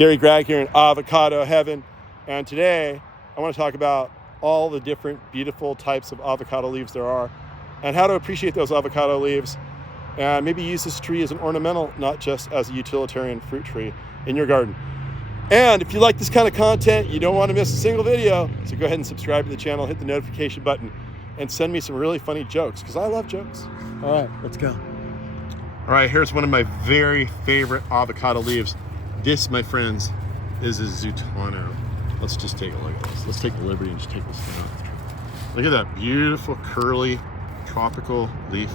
Gary Gregg here in Avocado Heaven, and today I want to talk about all the different beautiful types of avocado leaves there are and how to appreciate those avocado leaves and maybe use this tree as an ornamental, not just as a utilitarian fruit tree in your garden. And if you like this kind of content, you don't want to miss a single video, so go ahead and subscribe to the channel, hit the notification button, and send me some really funny jokes, because I love jokes. All right, let's go. All right, here's one of my very favorite avocado leaves. This, my friends, is a Zutano. Let's just take a look at this. Let's take the liberty and just take this thing out. Look at that beautiful, curly, tropical leaf.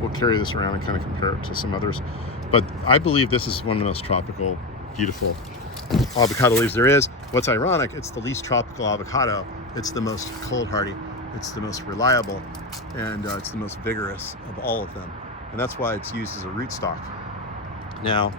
We'll carry this around and kind of compare it to some others. But I believe this is one of the most tropical, beautiful avocado leaves there is. What's ironic, it's the least tropical avocado. It's the most cold hardy. It's the most reliable. And it's the most vigorous of all of them. And that's why it's used as a rootstock. Now,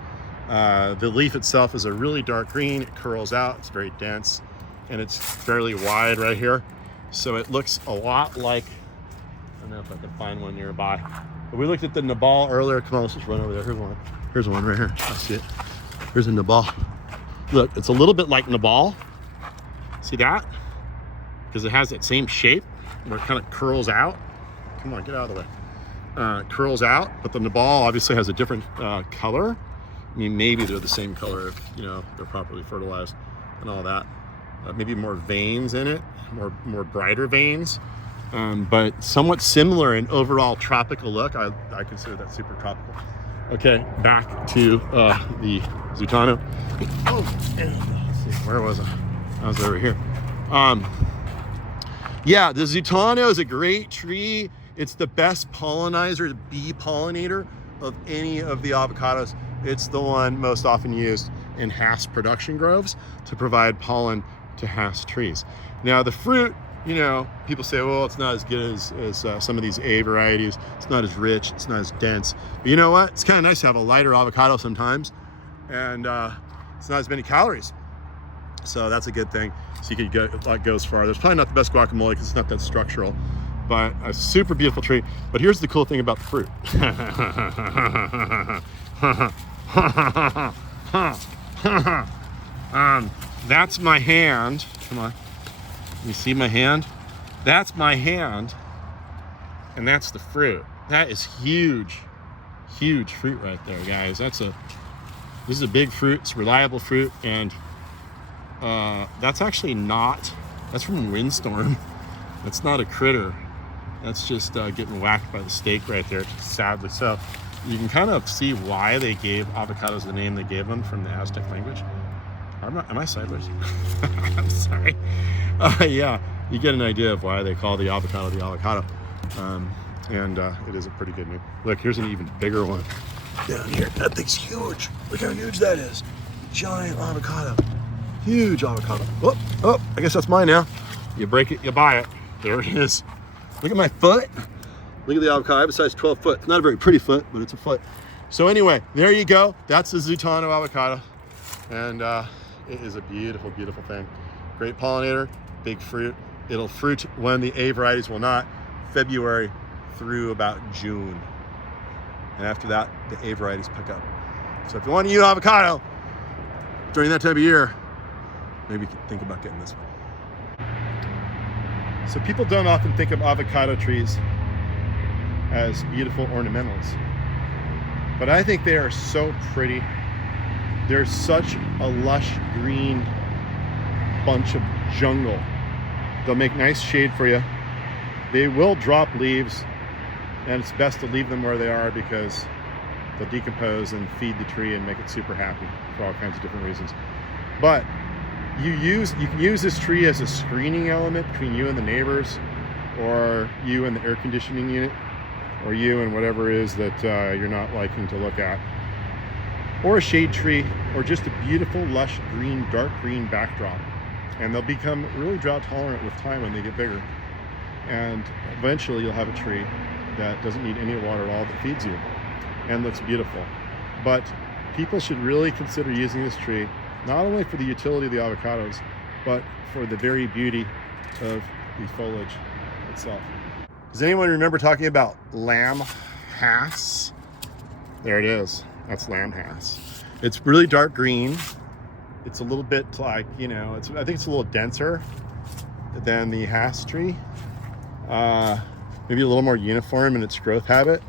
the leaf itself is a really dark green. It curls out, it's very dense, and it's fairly wide right here. So it looks a lot like, I don't know if I can find one nearby, but we looked at the Nabal earlier. Come on, let's just run over there. Here's one right here. I see it. Here's a Nabal. Look, it's a little bit like Nabal. See that? Because it has that same shape where it kind of curls out. Come on, get out of the way. Curls out, but the Nabal obviously has a different color. I mean, maybe they're the same color if, they're properly fertilized and all that. Maybe more veins in it, more brighter veins, but somewhat similar in overall tropical look. I consider that super tropical. Okay, back to the Zutano. Oh, let's see, where was I? I was over here. Yeah, the Zutano is a great tree. It's the best pollinizer, the bee pollinator of any of the avocados. It's the one most often used in Hass production groves to provide pollen to Hass trees. Now the fruit, people say, well, it's not as good as some of these A varieties. It's not as rich, it's not as dense. But you know what? It's kind of nice to have a lighter avocado sometimes, and it's not as many calories. So that's a good thing. So you could go as far. There's probably not the best guacamole because it's not that structural, but a super beautiful tree. But here's the cool thing about the fruit. That's my hand. Come on. You see my hand? That's my hand. And that's the fruit. That is huge. Huge fruit right there, guys. This is a big fruit. It's reliable fruit. And that's actually that's from a windstorm. That's not a critter. That's just getting whacked by the stake right there, sadly so. You can kind of see why they gave avocados the name they gave them from the Aztec language. Am I sideways? I'm sorry. Yeah, you get an idea of why they call the avocado. And it is a pretty good name. Look, here's an even bigger one down here. That thing's huge. Look how huge that is. Giant avocado. Huge avocado. Oh, I guess that's mine now. You break it, you buy it. There it is. Look at my foot. Look at the avocado. I have a size 12 foot. It's not a very pretty foot, but it's a foot. So anyway, there you go. That's the Zutano avocado. And it is a beautiful, beautiful thing. Great pollinator, big fruit. It'll fruit when the A varieties will not, February through about June. And after that, the A varieties pick up. So if you want to eat avocado during that time of year, maybe you can think about getting this one. So people don't often think of avocado trees as beautiful ornamentals, but I think they are so pretty. They're such a lush green bunch of jungle. They'll make nice shade for you. They will drop leaves, and it's best to leave them where they are because they'll decompose and feed the tree and make it super happy for all kinds of different reasons. But you can use this tree as a screening element between you and the neighbors, or you and the air conditioning unit, or you and whatever it is that you're not liking to look at, or a shade tree, or just a beautiful lush green, dark green backdrop. And they'll become really drought tolerant with time when they get bigger, and eventually you'll have a tree that doesn't need any water at all, that feeds you and looks beautiful. But people should really consider using this tree not only for the utility of the avocados, but for the very beauty of the foliage itself. Does anyone remember talking about lamb Hass? There it is. That's lamb Hass. It's really dark green. It's a little bit like, I think it's a little denser than the Hass tree. Maybe a little more uniform in its growth habit,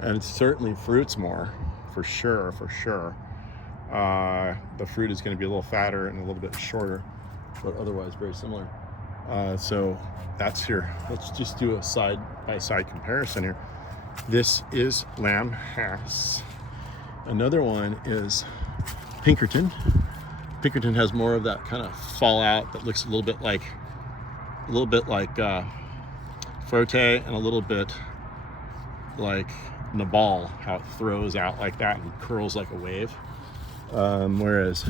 and it certainly fruits more, for sure. The fruit is going to be a little fatter and a little bit shorter, but otherwise very similar. So that's here. Let's just do a side-by-side comparison here. This is Lamb Hass. Another one is Pinkerton. Pinkerton has more of that kind of fallout that looks a little bit like Forte, and a little bit like Nabal, how it throws out like that and curls like a wave. Whereas,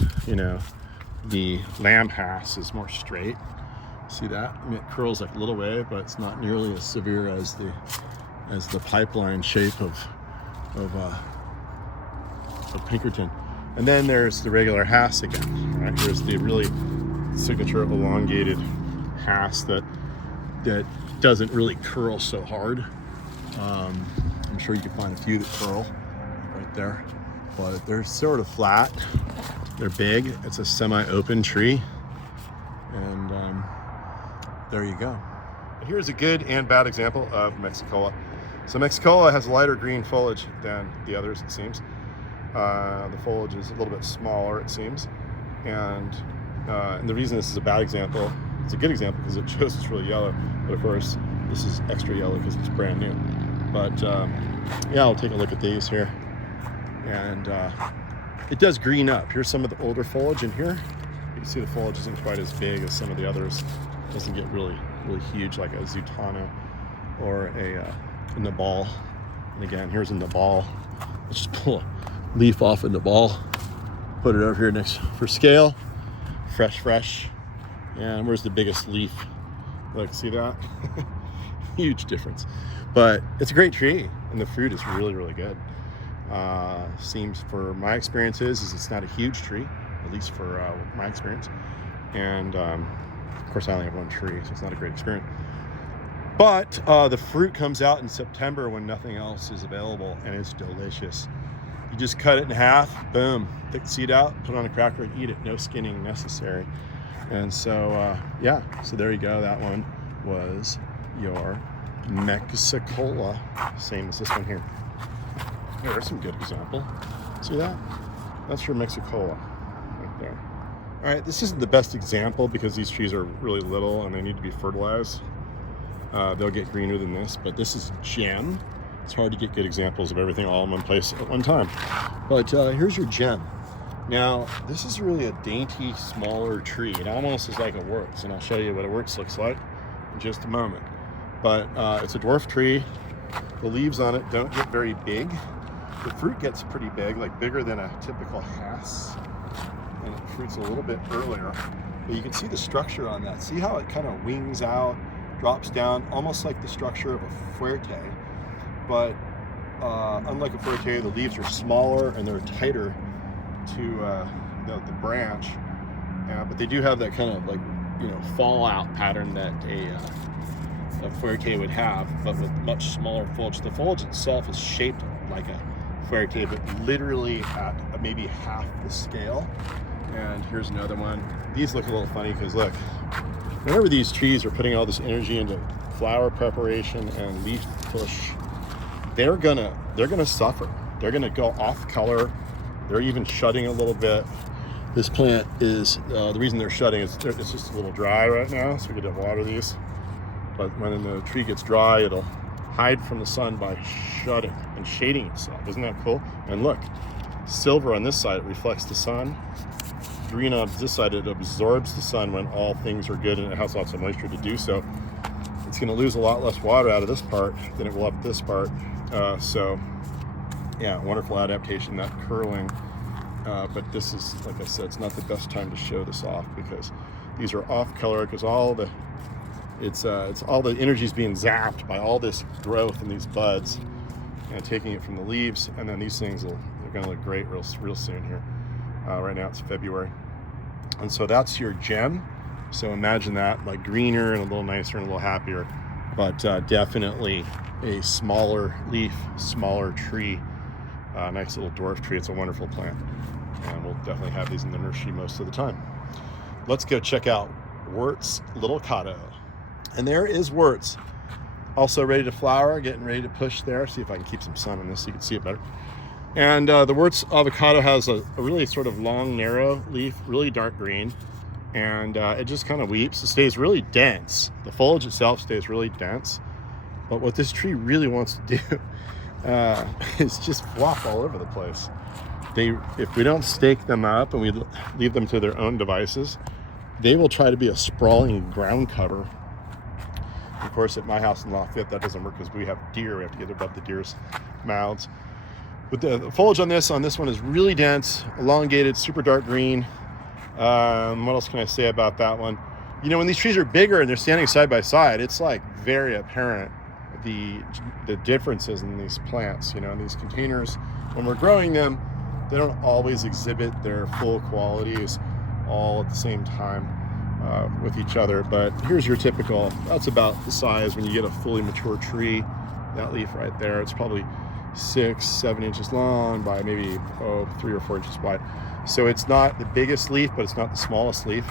the Lamb Hass is more straight. See that? I mean, it curls like a little wave, but it's not nearly as severe as the pipeline shape of Pinkerton. And then there's the regular Hass again, right? There's the really signature elongated Hass that doesn't really curl so hard. I'm sure you can find a few that curl right there, but they're sort of flat. They're big. It's a semi-open tree, and there you go. Here's a good and bad example of Mexicola. So Mexicola has lighter green foliage than the others, it seems. The foliage is a little bit smaller, it seems, and the reason this is a bad example, it's a good example because it shows it's really yellow, but of course this is extra yellow because it's brand new. But yeah, I'll take a look at these here, and it does green up. Here's some of the older foliage in here. You can see the foliage isn't quite as big as some of the others. It doesn't get really huge like a Zutano or a Nabal. And again, here's a Nabal. Let's just pull a leaf off a Nabal, put it over here next for scale. Fresh. And where's the biggest leaf? Look, see that? Huge difference. But it's a great tree, and the fruit is really good. Seems, for my experiences, is it's not a huge tree, at least for my experience. And of course I only have one tree, so it's not a great experience. But the fruit comes out in September when nothing else is available, and it's delicious. You just cut it in half, boom, take the seed out, put it on a cracker and eat it. No skinning necessary. And so, yeah, so there you go. That one was your Mexicola, same as this one here. There's some good example. See that? That's your Mexicola right there. All right, this isn't the best example because these trees are really little and they need to be fertilized. They'll get greener than this, but this is Gem. It's hard to get good examples of everything all in one place at one time. But here's your Gem. Now, this is really a dainty, smaller tree. It almost is like a Worts, and I'll show you what a Worts looks like in just a moment. But it's a dwarf tree. The leaves on it don't get very big. The fruit gets pretty big, like bigger than a typical Hass, and it fruits a little bit earlier. But you can see the structure on that. See how it kind of wings out, drops down, almost like the structure of a Fuerte. But unlike a Fuerte, the leaves are smaller and they're tighter to the branch, but they do have that kind of like fallout pattern that a Fuerte would have, but with much smaller foliage. The foliage itself is shaped like a Fuerte, but literally at maybe half the scale. And here's another one. These look a little funny because look, whenever these trees are putting all this energy into flower preparation and leaf push, they're gonna suffer. They're gonna go off color. They're even shutting a little bit. This plant is, the reason they're shutting is it's just a little dry right now, so we gotta water these. But when the tree gets dry, it'll hide from the sun by shutting and shading itself. Isn't that cool? And look, silver on this side, it reflects the sun. Green on this side, it absorbs the sun when all things are good and it has lots of moisture to do so. It's gonna lose a lot less water out of this part than it will up this part. So yeah, wonderful adaptation, that curling. But this is, like I said, it's not the best time to show this off because these are off color because it's all the energy is being zapped by all this growth in these buds and taking it from the leaves, and then these things they're going to look great real soon here. Right now it's February, and so that's your Gem. So imagine that, like greener and a little nicer and a little happier, but definitely a smaller leaf, smaller tree. Nice little dwarf tree. It's a wonderful plant. And we'll definitely have these in the nursery most of the time. Let's go check out Wirt's Little Avocado. And there is Wirt's, also ready to flower, getting ready to push there. See if I can keep some sun on this so you can see it better. And the Wirt's avocado has a really sort of long, narrow leaf, really dark green. And it just kind of weeps. It stays really dense. The foliage itself stays really dense. But what this tree really wants to do is just flop all over the place. If we don't stake them up and we leave them to their own devices, they will try to be a sprawling ground cover. Of course, at my house in Lafayette, that doesn't work because we have deer. We have to get above the deer's mouths. But the foliage on this one is really dense, elongated, super dark green. What else can I say about that one? You know, when these trees are bigger and they're standing side by side, it's like very apparent the differences in these plants. You know, in these containers, when we're growing them, they don't always exhibit their full qualities all at the same time with each other. But here's your typical, that's about the size when you get a fully mature tree. That leaf right there, it's probably 6-7 inches long by maybe 3 or 4 inches wide. So it's not the biggest leaf, but it's not the smallest leaf.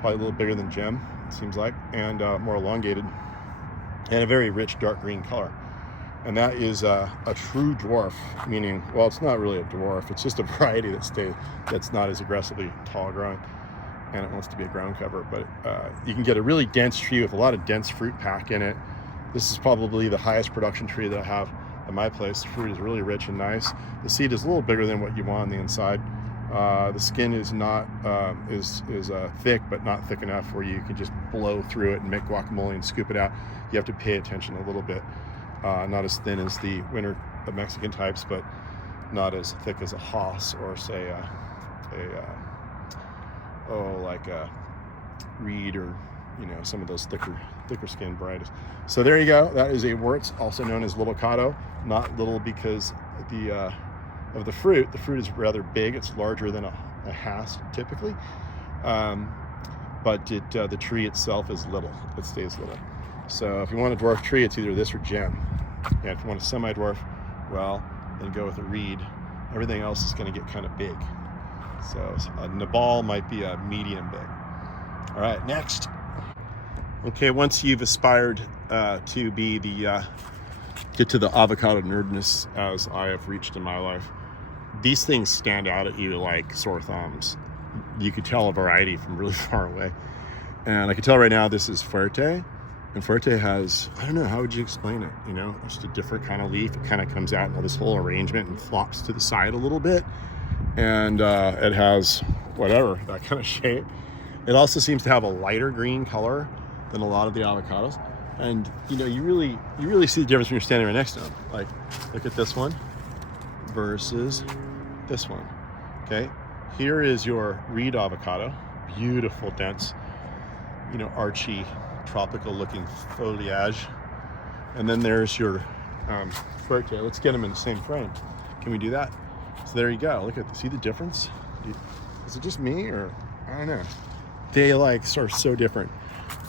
Probably a little bigger than gem, it seems like, and more elongated, and a very rich dark green color. And that is a true dwarf, meaning, well, it's not really a dwarf. It's just a variety that's not as aggressively tall growing, and it wants to be a ground cover. But you can get a really dense tree with a lot of dense fruit pack in it. This is probably the highest production tree that I have at my place. The fruit is really rich and nice. The seed is a little bigger than what you want on the inside. The skin is not thick, but not thick enough where you can just blow through it and make guacamole and scoop it out. You have to pay attention a little bit. Not as thin as the winter Mexican types, but not as thick as a Haas or say like a Reed, or you know, some of those thicker skin varieties. So there you go. That is a Wirt's, also known as Little Avocado. Not little because of the fruit. The fruit is rather big. It's larger than a Hass typically, but the tree itself is little. It stays little. So if you want a dwarf tree, it's either this or gem. And if you want a semi-dwarf, well, then go with a reed. Everything else is going to get kind of big. So a Nabal might be a medium big. All right, next. Okay, once you've aspired to be get to the avocado nerdness as I have reached in my life, these things stand out at you like sore thumbs. You could tell a variety from really far away. And I can tell right now this is Fuerte. And Fuerte has, I don't know, how would you explain it? You know, just a different kind of leaf. It kind of comes out in all this whole arrangement and flops to the side a little bit. And it has whatever, that kind of shape. It also seems to have a lighter green color than a lot of the avocados. And you know, you really see the difference when you're standing right next to them. Like, look at this one versus this one. Okay, here is your Reed avocado, beautiful, dense, you know, archy, tropical looking foliage. And then there's your Fuerte. Let's get them in the same frame. Can we do that? So there you go. Look see the difference? Is it just me, or I don't know? They like are so different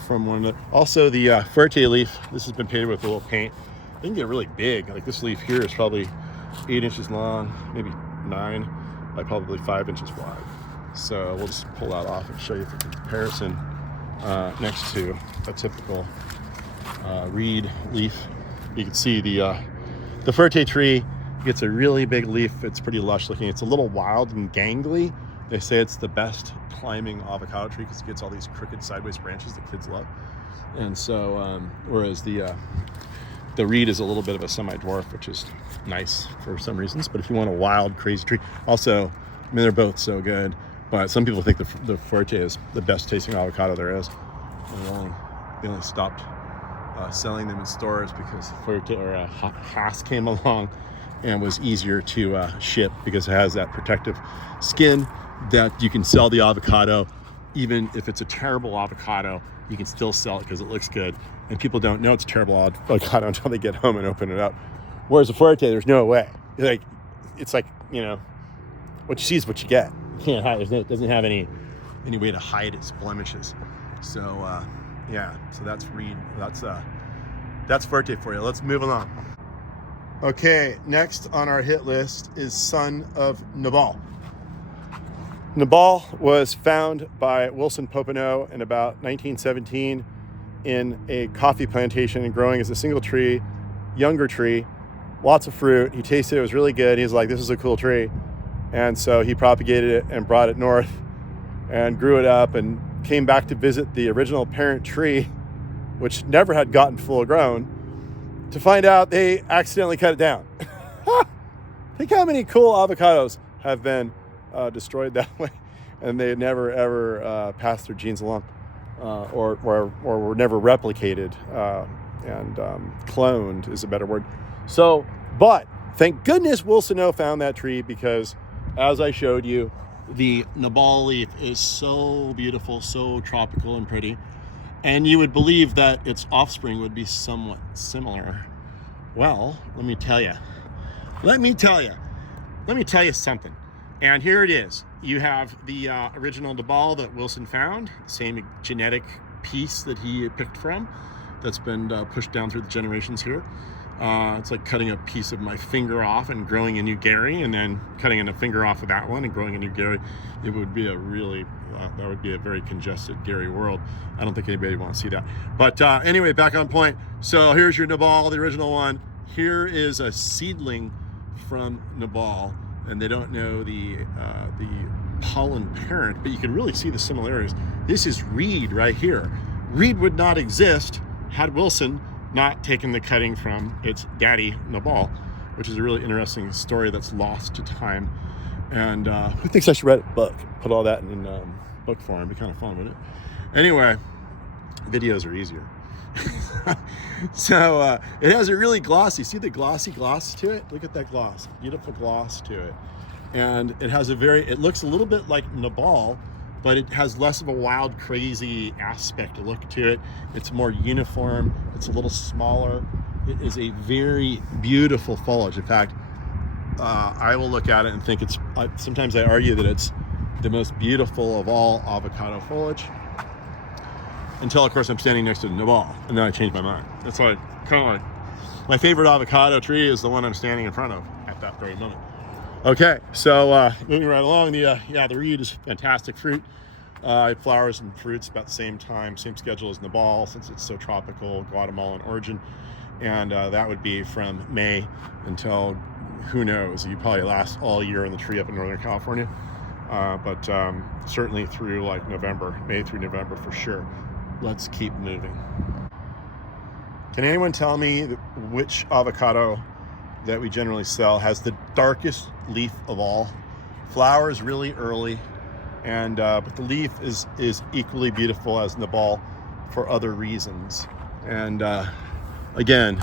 from one another. Also, the Fuerte leaf, this has been painted with a little paint. They can get really big. Like this leaf here is probably 8 inches long, maybe 9 by probably 5 inches wide. So we'll just pull that off and show you the comparison next to a typical reed leaf. You can see the Fuerte tree gets a really big leaf. It's pretty lush looking. It's a little wild and gangly. They say it's the best climbing avocado tree because it gets all these crooked sideways branches that kids love. And so, whereas the reed is a little bit of a semi-dwarf, which is nice for some reasons. But if you want a wild, crazy tree, also, I mean, they're both so good. But some people think the Fuerte is the best tasting avocado there is. And they only stopped selling them in stores because Fuerte or Hass came along and was easier to ship because it has that protective skin that you can sell the avocado. Even if it's a terrible avocado, you can still sell it because it looks good. And people don't know it's a terrible avocado until they get home and open it up. Whereas the Fuerte, there's no way. It's like, you know, what you see is what you get. You can't hide. It doesn't have any way to hide its blemishes. So yeah, so that's Reed. That's Fuerte for you. Let's move along. Okay, next on our hit list is Son of Nabal. Nabal was found by Wilson Popenoe in about 1917 in a coffee plantation and growing as a single tree, younger tree, lots of fruit. He tasted it, was really good. He's like, this is a cool tree. And so he propagated it and brought it north and grew it up and came back to visit the original parent tree, which never had gotten full grown, to find out they accidentally cut it down. Think how many cool avocados have been destroyed that way, and they never ever passed their genes along, or were never replicated and cloned is a better word. So, but thank goodness Wilson O found that tree, because as I showed you, the Nabal leaf is so beautiful, so tropical and pretty, and you would believe that its offspring would be somewhat similar. Well, let me tell you something. And here it is. You have the original Nabal that Wilson found, same genetic piece that he picked from, that's been pushed down through the generations here. It's like cutting a piece of my finger off and growing a new Gary, and then cutting a finger off of that one and growing a new Gary. It would be a really, that would be a very congested Gary world. I don't think anybody wants to see that. But anyway, back on point. So here's your Nabal, the original one. Here is a seedling from Nabal, and they don't know the pollen parent, but you can really see the similarities. This is reed right here. Reed would not exist had Wilson not taken the cutting from its daddy Nabal, which is a really interesting story that's lost to time. And who thinks I should write a book? Put all that in book form. It'd be kind of fun, wouldn't it? Anyway, videos are easier. So it has a really glossy, see the glossy gloss to it? Look at that gloss, beautiful gloss to it. And it has it looks a little bit like Nabal, but it has less of a wild, crazy aspect look to it. It's more uniform, it's a little smaller. It is a very beautiful foliage. In fact, I will look at it and think sometimes I argue that it's the most beautiful of all avocado foliage, until of course I'm standing next to Nabal, and then I change my mind. That's why kind of like my favorite avocado tree is the one I'm standing in front of at that very moment. Okay, so moving right along, the reed is fantastic fruit. It flowers and fruits about the same time, same schedule as Nabal, since it's so tropical, Guatemalan origin. And that would be from May until, who knows, you probably last all year in the tree up in Northern California. But certainly through like November, May through November for sure. Let's keep moving. Can anyone tell me which avocado that we generally sell has the darkest leaf of all? Flowers really early, and but the leaf is equally beautiful as Nabal for other reasons. And again,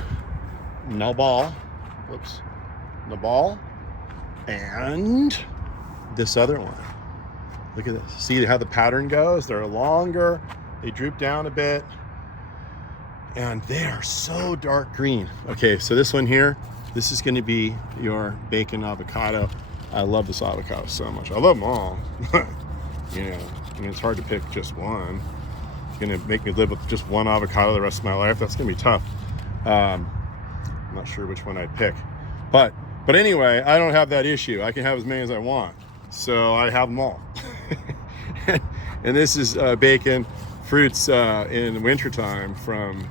Nabal, and this other one. Look at this. See how the pattern goes? They're longer, they droop down a bit, and they are so dark green. Okay, so this one here, this is going to be your bacon avocado. I love this avocado so much. I love them all. Yeah, I mean, it's hard to pick just one. It's going to make me live with just one avocado the rest of my life. That's going to be tough. I'm not sure which one I'd pick. But anyway, I don't have that issue. I can have as many as I want. So I have them all. And this is bacon fruits in wintertime from,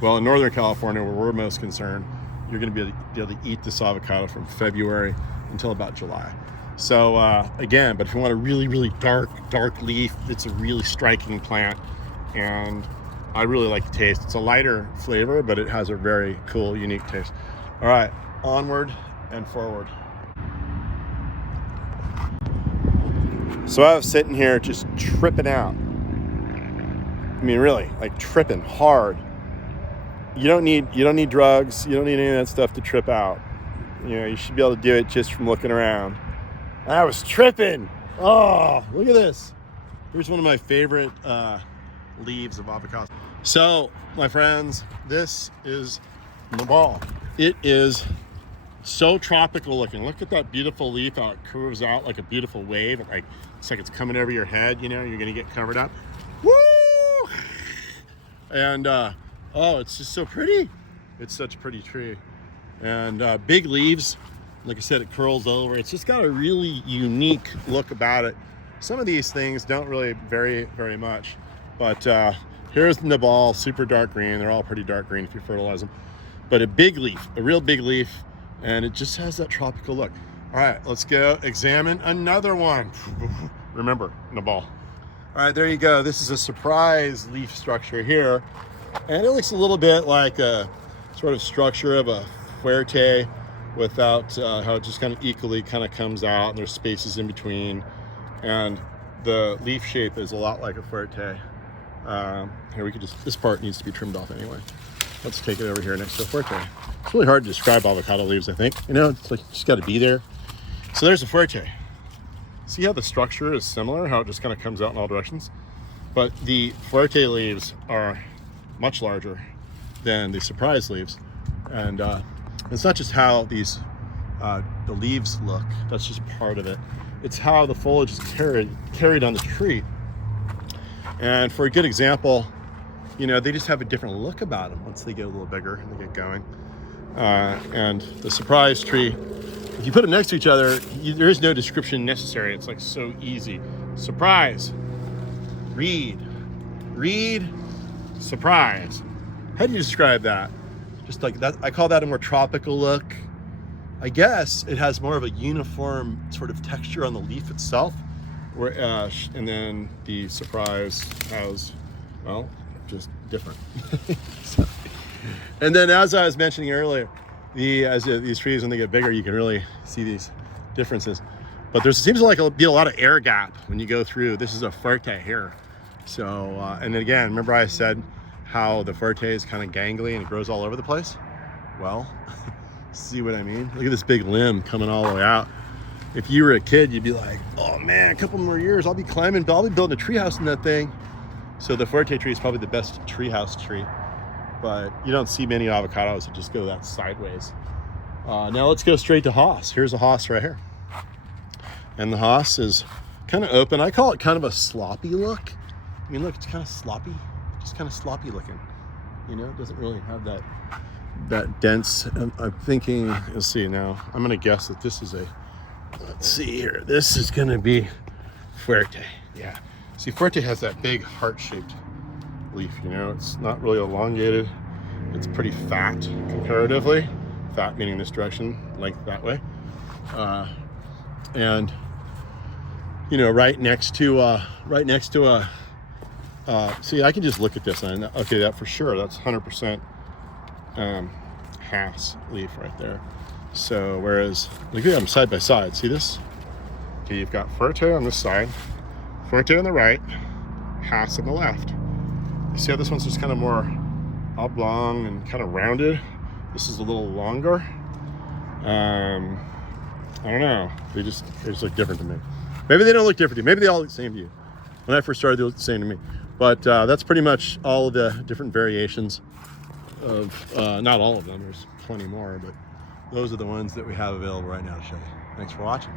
well, in Northern California, where we're most concerned. You're going to be able to eat this avocado from February until about July. So again, but if you want a really, really dark leaf, it's a really striking plant, and I really like the taste. It's a lighter flavor, but it has a very cool, unique taste. All right, onward and forward. So I was sitting here just tripping out. I mean, really, like tripping hard. You don't need drugs. You don't need any of that stuff to trip out. You know, you should be able to do it just from looking around. I was tripping. Oh, look at this. Here's one of my favorite leaves of avocado. So, my friends, this is Nabal. It is so tropical looking. Look at that beautiful leaf, how it curves out like a beautiful wave. It's like it's coming over your head, you know, you're gonna get covered up. Woo! And oh, it's just so pretty. It's such a pretty tree. And big leaves, like I said, it curls over. It's just got a really unique look about it. Some of these things don't really vary very much, but here's the ball, super dark green. They're all pretty dark green if you fertilize them, but a big leaf, a real big leaf, and it just has that tropical look. All right, let's go examine another one. Remember, Nabal. All right, there you go. This is a surprise leaf structure here, and it looks a little bit like a sort of structure of a fuerte without how it just kind of equally kind of comes out, and there's spaces in between, and the leaf shape is a lot like a fuerte. Here we could just, this part needs to be trimmed off anyway. Let's take it over here next to the fuerte. It's really hard to describe avocado leaves, I think. You know, it's like you just got to be there. So there's a fuerte. See how the structure is similar, how it just kind of comes out in all directions? But the fuerte leaves are much larger than the surprise leaves. And it's not just how these the leaves look, that's just part of it. It's how the foliage is carried on the tree. And for a good example, you know, they just have a different look about them once they get a little bigger and they get going. And the surprise tree, if you put them next to each other, there is no description necessary. It's like so easy. Surprise, reed, surprise. How do you describe that? Just like that, I call that a more tropical look. I guess it has more of a uniform sort of texture on the leaf itself, where, and then the surprise has, well, just different. So, and then as I was mentioning earlier, these trees, when they get bigger, you can really see these differences. But there seems like be a lot of air gap when you go through. This is a fuerte here. So, and then again, remember I said how the fuerte is kind of gangly and it grows all over the place? Well, see what I mean? Look at this big limb coming all the way out. If you were a kid, you'd be like, oh man, a couple more years, I'll be building a treehouse in that thing. So the fuerte tree is probably the best treehouse tree, but you don't see many avocados that just go that sideways. Now let's go straight to Haas. Here's a Haas right here. And the Haas is kind of open. I call it kind of a sloppy look. I mean, look, it's kind of sloppy, just kind of sloppy looking. You know, it doesn't really have that dense. I'm thinking, let's see now, I'm gonna guess that this is let's see here. This is gonna be fuerte, yeah. See, fuerte has that big heart-shaped leaf, you know, it's not really elongated. It's pretty fat comparatively. Fat meaning this direction, length that way. And, you know, right next to see, I can just look at this and okay, that for sure, that's 100% Haas leaf right there. So whereas, look at them side by side, see this? Okay, you've got fuerte on this side, fuerte on the right, Haas on the left. You see how this one's just kind of more oblong and kind of rounded? This is a little longer. I don't know, they just look different to me. Maybe they don't look different to you, maybe they all look the same to you. When I first started, they looked the same to me. But that's pretty much all of the different variations of, not all of them, there's plenty more, but those are the ones that we have available right now to show you. Thanks for watching.